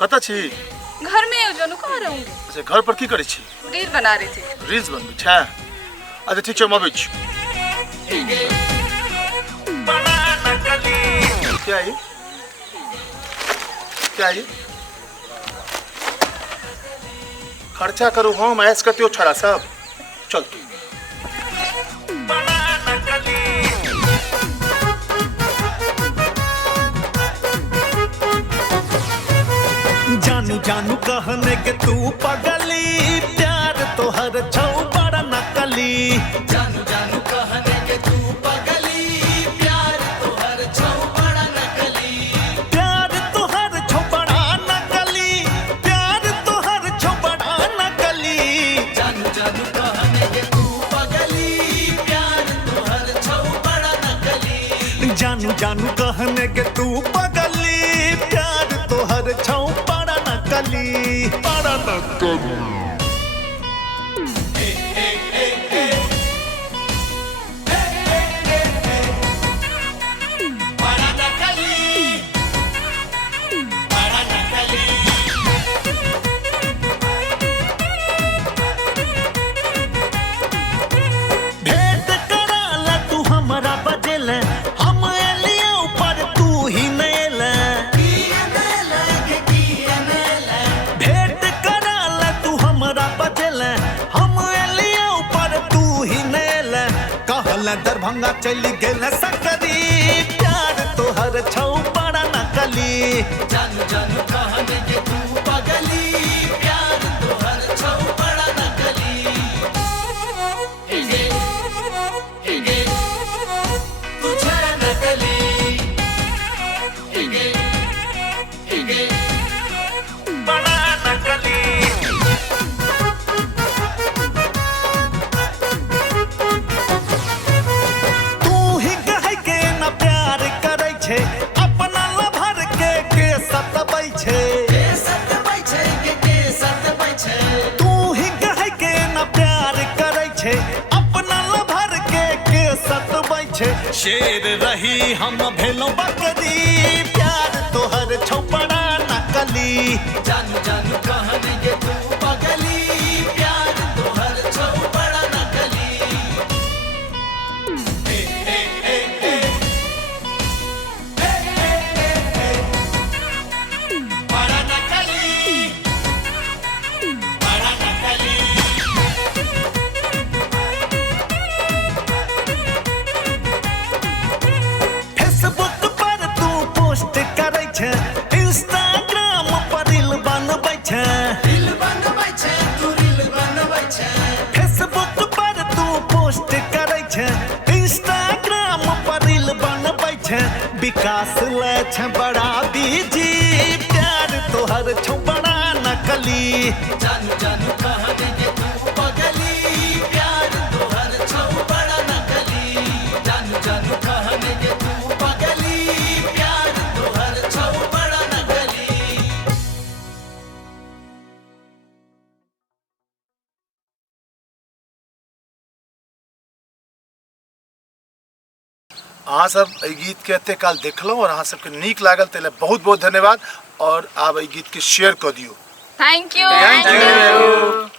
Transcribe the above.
कता छी? घर में हो जानू, कहाँ रहूंगी? अच्छा, घर पर की करै छी? रील बना रही थी। रील्स बनबै छै? अच्छा ठीक छै, हम अबै छी। क्या ये? क्या ये? खर्चा करू हम, ऐस करते छड़ा सब। चल तू। जानू जानू कहने के तू पगली, प्यार तो हर छौ बड़ा नकली। जानू जानू कहने के तू पगली, प्यार तो हर छौ बड़ा नकली। प्यार तो हर छौ बड़ा नकली, प्यार तो हर छौ बड़ा नकली। जानू जानू कहने के तू पगली, प्यार तो हर छौ बड़ा नकली। जानू जानू कहने के तू पगली, प्यार तो हर छौ बड़ा नकली। बड़ा नकली। भेंट कराला तू हमरा बजेल, हम एलिया ऊपर तू ही नेल। भेंट कराला तू हमरा बजेल, हम एलिया ऊपर तू ही नेल। कहल दरभंगा चली गेल सकरी, प्यार तोहर छौ बड़ा नकली। जानू जानू कहने के तू पगली, प्यार तोहर छौ बड़ा नकली। तू छड़ा नकली। बड़ा नकली। तू ही कहे के न प्यार करे छे, अपना लभर के सतबै छे। तू ही कहे के न प्यार करे छे, अपना लभर के सतबै छे। शेर रही हम भेलो बकरी, प्यार तोहर छौ बड़ा नकली। जानू जानू कहने के तू पगली, प्यार तोहर छौ बड़ा नकली। बड़ा नकली। बड़ा नकली। फेसबुक पर तू पोस्ट करे छे, इंस्टाग्राम पर रील बनबै छे। फेसबुक पर तू पोस्ट करे छे, इंस्टाग्राम पर रील बनबै छे। विकास ले छे बड़ा बीजी, प्यार तोहर छौ बड़ा नकली। जानू जानू कहने के तू पगली, प्यार तोहर छौ बड़ा नकली। जानू जानू कहने के तू पगली, प्यार तोहर छौ बड़ा नकली। अहाँ सब एहि गीत के एते काल देखलहुँ और अहाँ सबके नीक लागल, ताहि बहुत बहुत धन्यवाद। और आब एहि गीत के शेयर कऽ दियौ। Thank you. Thank you.